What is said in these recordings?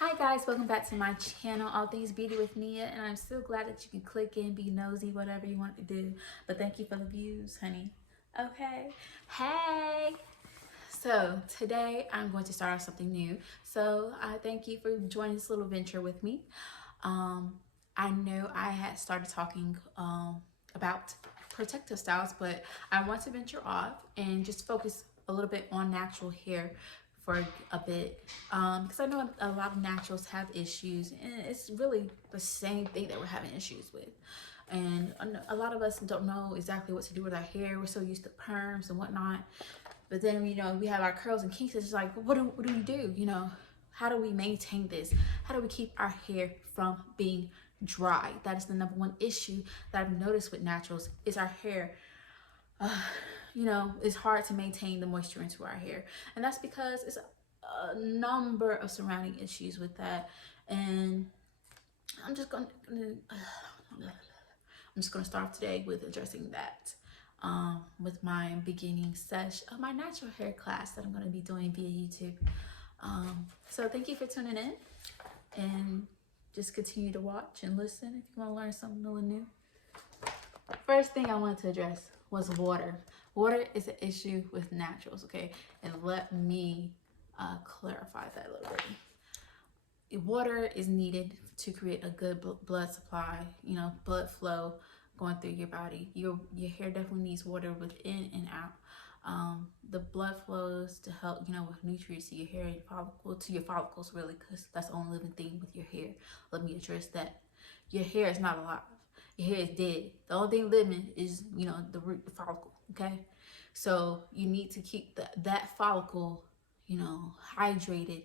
Hi guys, welcome back to my channel, All Things Beauty with Nia, and I'm so glad that you can click in, be nosy, whatever you want to do. But thank you for the views, honey. Okay. Hey. So today I'm going to start off something new. So I thank you for joining this little venture with me. Um, I know I had started talking about protective styles, but I want to venture off and just focus a little bit on natural hair for a bit, because I know a lot of naturals have issues, and it's really the same thing that we're having issues with. And a lot of us don't know exactly what to do with our hair. We're so used to perms and whatnot. But then, we have our curls and kinks. It's like, what do we do? How do we maintain this? How do we keep our hair from being dry? That is the number one issue that I've noticed with naturals is our hair. It's hard to maintain the moisture into our hair. And that's because it's a number of surrounding issues with that. And I'm just gonna start today with addressing that. With my beginning sesh of my natural hair class that I'm going to be doing via YouTube. So thank you for tuning in, and just continue to watch and listen if you want to learn something new. First thing I wanted to address was water. Water is an issue with naturals, okay? And let me clarify that a little bit. Water is needed to create a good blood supply, blood flow going through your body. Your hair definitely needs water within and out. The blood flows to help, with nutrients to your hair and to your follicles, really, because that's the only living thing with your hair. Let me address that. Your hair is not alive. Your hair is dead. The only thing living is, the root, the follicle, okay? So you need to keep that follicle, hydrated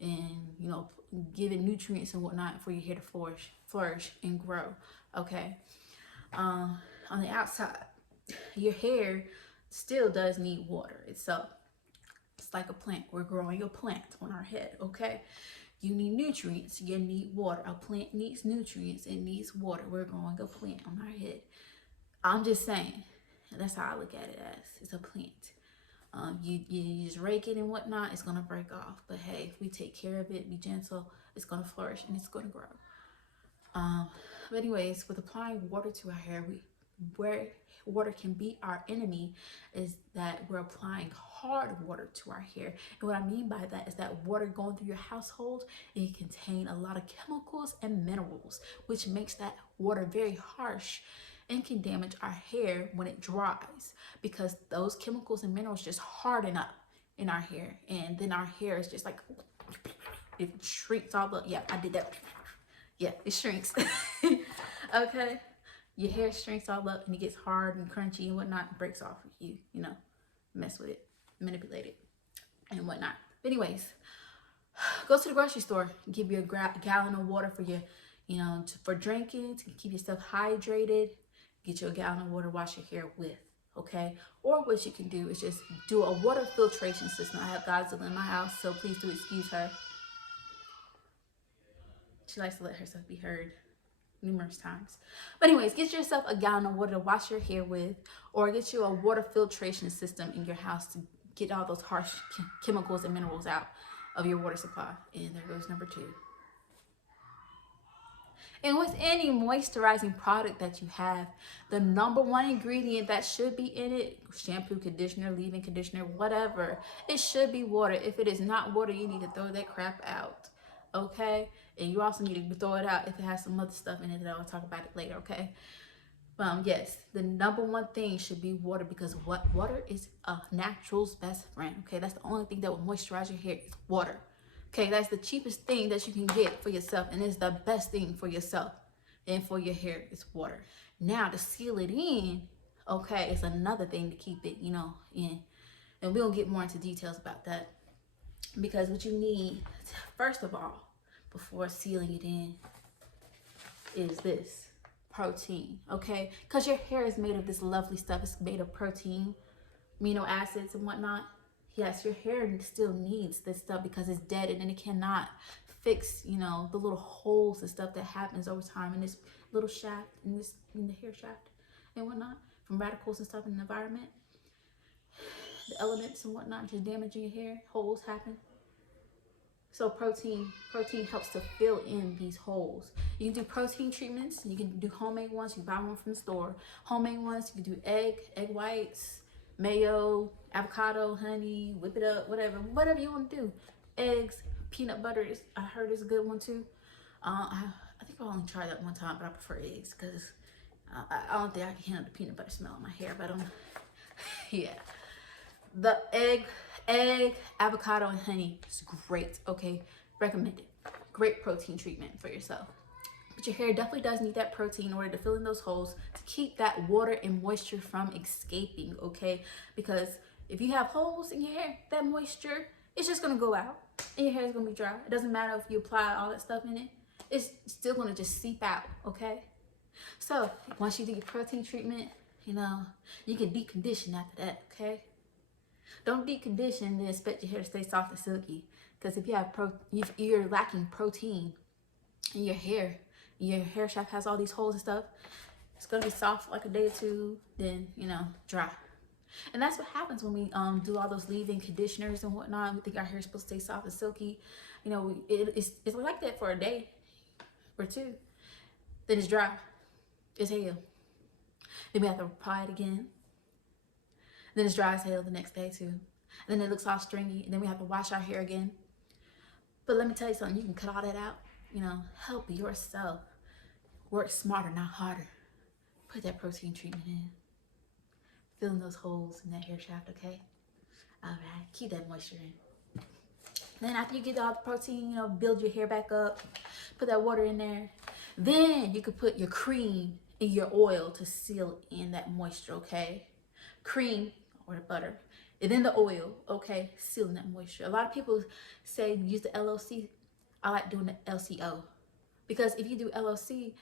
and, give it nutrients and whatnot for your hair to flourish and grow, okay? On the outside, your hair still does need water itself. It's like a plant. We're growing a plant on our head, okay? You need nutrients, you need water. A plant needs nutrients, it needs water. We're growing a plant on our head. I'm just saying, that's how I look at it as. It's a plant. You just rake it and whatnot, it's gonna break off. But hey, if we take care of it, be gentle, it's gonna flourish and it's gonna grow. But anyways, with applying water to our hair, where water can be our enemy is that we're applying hard water to our hair. And what I mean by that is that water going through your household, it contains a lot of chemicals and minerals, which makes that water very harsh and can damage our hair when it dries, because those chemicals and minerals just harden up in our hair, and then our hair is just like, it shrinks all up. Yeah, I did that. Yeah, it shrinks. Okay, your hair shrinks all up and it gets hard and crunchy and whatnot, and breaks off if you mess with it, manipulate it and whatnot. But anyways, go to the grocery store and give you a gallon of water for your, for drinking, to keep yourself hydrated. Get you a gallon of water, wash your hair with, okay? Or what you can do is just do a water filtration system. I have Godzilla in my house, so please do excuse her. She likes to let herself be heard numerous times. But anyways, get yourself a gallon of water to wash your hair with, or get you a water filtration system in your house to get all those harsh chemicals and minerals out of your water supply. And there goes number 2. And with any moisturizing product that you have, the number one ingredient that should be in it, shampoo, conditioner, leave-in conditioner, whatever, it should be water. If it is not water, you need to throw that crap out, okay? And you also need to throw it out if it has some other stuff in it that I'll talk about it later, okay? Yes, the number one thing should be water, because water is a natural's best friend, okay? That's the only thing that will moisturize your hair is water. Okay, that's the cheapest thing that you can get for yourself, and it's the best thing for yourself and for your hair is water. Now, to seal it in, okay, it's another thing to keep it, in. And we'll get more into details about that, because what you need, first of all, before sealing it in, is this protein, okay? Because your hair is made of this lovely stuff. It's made of protein, amino acids and whatnot. Yes, your hair still needs this stuff because it's dead, and then it cannot fix, the little holes and stuff that happens over time in this little shaft, in the hair shaft and whatnot, from radicals and stuff in the environment. The elements and whatnot just damaging your hair, holes happen. So protein helps to fill in these holes. You can do protein treatments. You can do homemade ones. You can buy one from the store. Homemade ones, you can do egg whites, mayo, avocado, honey, whip it up, whatever you want to do. Eggs, peanut butter, I heard is a good one too. I think I only tried that one time, but I prefer eggs because I don't think I can handle the peanut butter smell on my hair. But yeah, the egg, avocado, and honey is great. Okay, recommended. Great protein treatment for yourself. But your hair definitely does need that protein in order to fill in those holes to keep that water and moisture from escaping. Okay, because if you have holes in your hair, that moisture it's just gonna go out and your hair is gonna be dry. It doesn't matter if you apply all that stuff in it, it's still gonna just seep out. Okay, so once you do your protein treatment, you know, you can deep condition after that. Okay, don't deep condition and then expect your hair to stay soft and silky. Because if you have if you're lacking protein in your hair shaft has all these holes and stuff, it's gonna be soft like a day or two, then you know, dry. And that's what happens when we do all those leave-in conditioners and whatnot. We think our hair is supposed to stay soft and silky. You know, it's like that for a day or two. Then it's dry. It's hell. Then we have to apply it again. Then it's dry as hell the next day too. And then it looks all stringy. And then we have to wash our hair again. But let me tell you something. You can cut all that out. You know, help yourself. Work smarter, not harder. Put that protein treatment in. Fill in those holes in that hair shaft, okay? All right, keep that moisture in. Then after you get all the protein, you know, build your hair back up, put that water in there. Then you could put your cream in your oil to seal in that moisture, okay? Cream or the butter. And then the oil, okay? Sealing that moisture. A lot of people say use the LOC. I like doing the LCO. Because if you do LOC,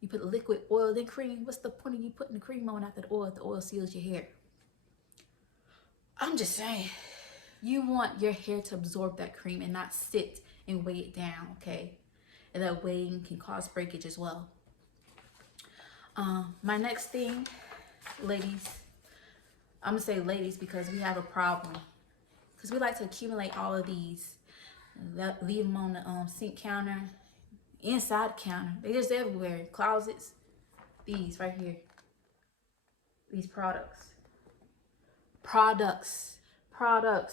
you put liquid oil, then cream. What's the point of you putting the cream on after the oil if the oil seals your hair? I'm just saying, you want your hair to absorb that cream and not sit and weigh it down, okay? And that weighing can cause breakage as well. My next thing, ladies, I'm gonna say ladies because we have a problem. Because we like to accumulate all of these, leave them on the sink counter, inside the counter. They're just everywhere. Closets. These right here. These products.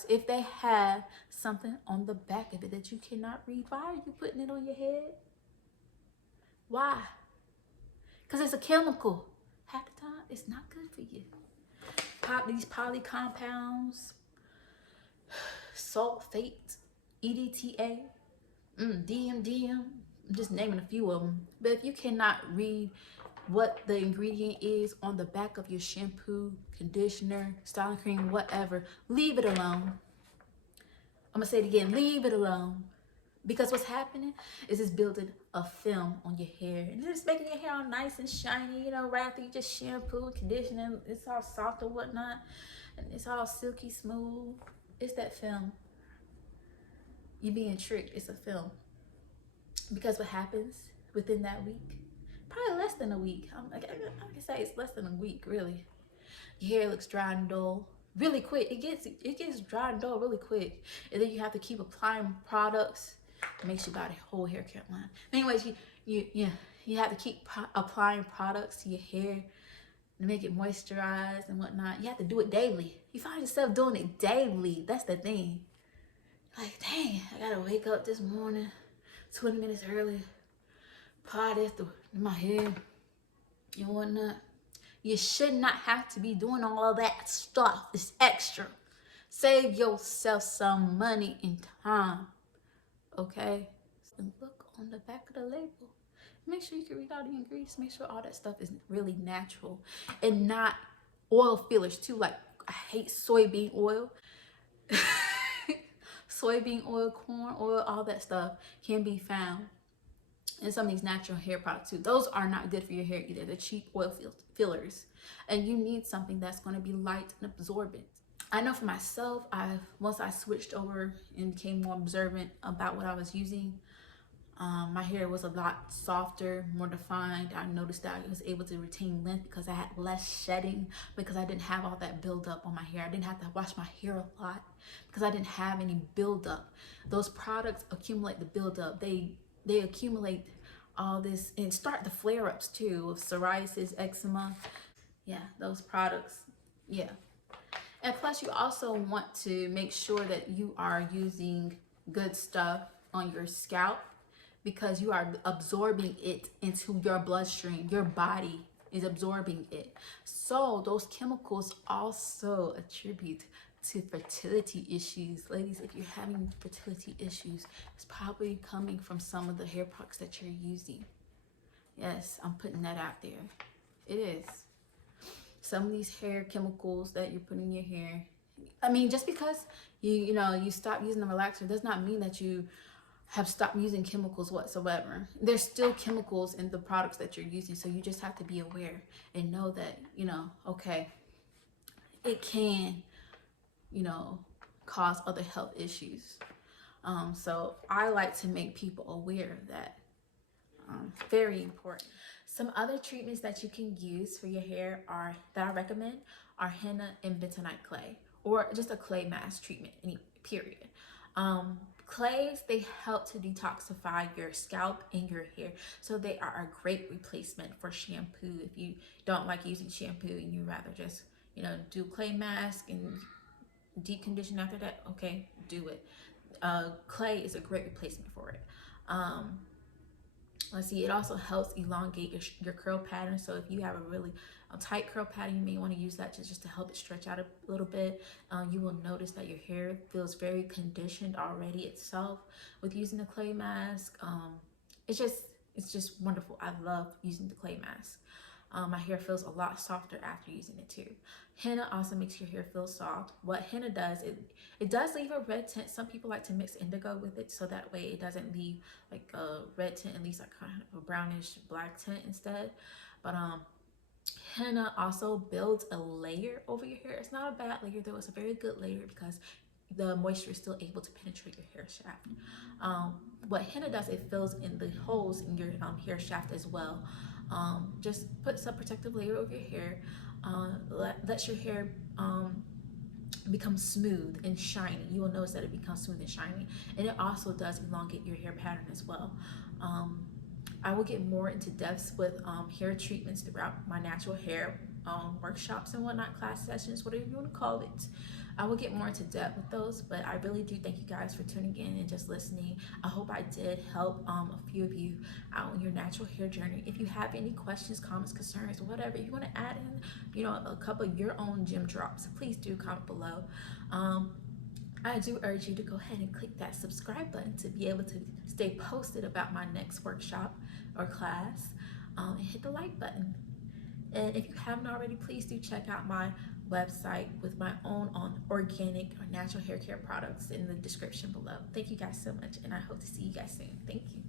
If they have something on the back of it that you cannot read, why are you putting it on your head? Why? Because it's a chemical. Half the time, it's not good for you. These poly compounds, sulfate, EDTA, DMDM. I'm just naming a few of them. But if you cannot read what the ingredient is on the back of your shampoo, conditioner, styling cream, whatever, leave it alone. I'm gonna say it again, leave it alone. Because what's happening is it's building a film on your hair. And it's making your hair all nice and shiny, you know, right after you just shampoo and conditioner, it's all soft and whatnot. And it's all silky smooth. It's that film. You're being tricked, it's a film. Because what happens within that week, probably less than a week, I can say it's less than a week, really. Your hair looks dry and dull really quick. It gets dry and dull really quick. And then you have to keep applying products. It makes your body whole hair care line. Anyways, you have to keep applying products to your hair to make it moisturize and whatnot. You have to do it daily. You find yourself doing it daily. That's the thing. Like, dang, I gotta wake up this morning 20 minutes early, apply this to my hair and whatnot. You should not have to be doing all of that stuff. It's extra. Save yourself some money and time. Okay? And look on the back of the label. Make sure you can read all the ingredients. Make sure all that stuff is really natural and not oil fillers too. Like, I hate soybean oil. Soybean oil, corn oil, all that stuff can be found in some of these natural hair products too. Those are not good for your hair either. They're cheap oil fillers. And you need something that's going to be light and absorbent. I know for myself, once I switched over and became more observant about what I was using, My hair was a lot softer, more defined. I noticed that I was able to retain length because I had less shedding, because I didn't have all that buildup on my hair. I didn't have to wash my hair a lot because I didn't have any buildup. Those products accumulate the buildup. They accumulate all this and start the flare-ups too of psoriasis, eczema. Yeah, those products. Yeah. And plus, you also want to make sure that you are using good stuff on your scalp, because you are absorbing it into your bloodstream. Your body is absorbing it. So those chemicals also attribute to fertility issues. Ladies, if you're having fertility issues, it's probably coming from some of the hair products that you're using. Yes, I'm putting that out there. It is. Some of these hair chemicals that you're putting in your hair, I mean, just because you stop using the relaxer does not mean that you have stopped using chemicals whatsoever. There's still chemicals in the products that you're using, so you just have to be aware and know that, okay, it can, cause other health issues. So I like to make people aware of that. Very important. Some other treatments that you can use for your hair that I recommend are henna and bentonite clay, or just a clay mask treatment, period. Clays, they help to detoxify your scalp and your hair, so they are a great replacement for shampoo. If you don't like using shampoo and you rather just do clay mask and deep condition after that, okay, do it. Clay is a great replacement for it. Let's see, it also helps elongate your curl pattern. So if you have a really tight curl pattern, you may want to use that just to help it stretch out a little bit. You will notice that your hair feels very conditioned already itself with using the clay mask. It's just wonderful. I love using the clay mask. My hair feels a lot softer after using it too. Henna also makes your hair feel soft. What henna does, it does leave a red tint. Some people like to mix indigo with it, so that way it doesn't leave like a red tint, at least like kind of a brownish black tint instead. But henna also builds a layer over your hair. It's not a bad layer though, it's a very good layer because the moisture is still able to penetrate your hair shaft. What henna does, it fills in the holes in your hair shaft as well. Just put some protective layer over your hair, lets your hair become smooth and shiny. You will notice that it becomes smooth and shiny, and it also does elongate your hair pattern as well. I will get more into depths with hair treatments throughout my natural hair workshops and whatnot, class sessions, whatever you want to call it. I will get more into depth with those, but I really do thank you guys for tuning in and just listening. I hope I did help a few of you out on your natural hair journey. If you have any questions, comments, concerns, whatever, if you want to add in, a couple of your own gem drops, please do comment below. I do urge you to go ahead and click that subscribe button to be able to stay posted about my next workshop or class, and hit the like button. And if you haven't already, please do check out my website with my own organic or natural hair care products in the description below. Thank you guys so much, and I hope to see you guys soon. Thank you.